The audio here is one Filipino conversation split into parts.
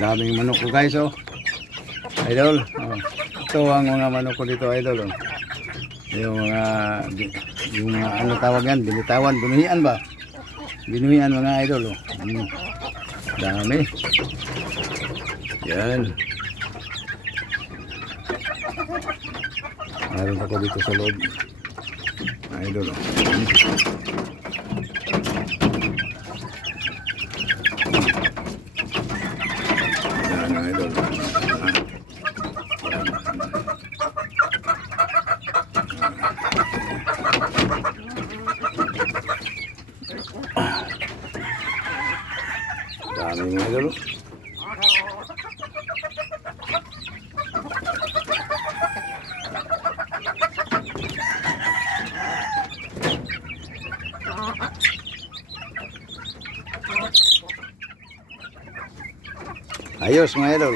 Daming manok ko guys, oh. Idol, oh. Ito ang mga manok ko dito, idol, oh. Yung mga ano tawag yan, binitawan, binuhian ba? Binuhian mga idol, oh. Dami. Yan. Meron ako dito sa loob, idol, oh. Dami mga idol. Ayos mga idol.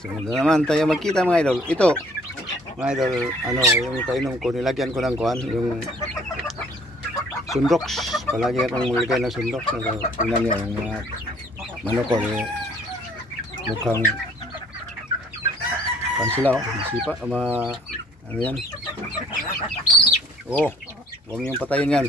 Sunod naman tayo magkita mga idol. Ito mga idol, ano yung painom ko, nilagyan ko ng kuhan, yung sundox. Palagi akong maglagay ng sundox. Tingnan niyo yung mga manok ko, mukhang sila, oh, masipa, ano yan, oh, huwag niyong patayin yan,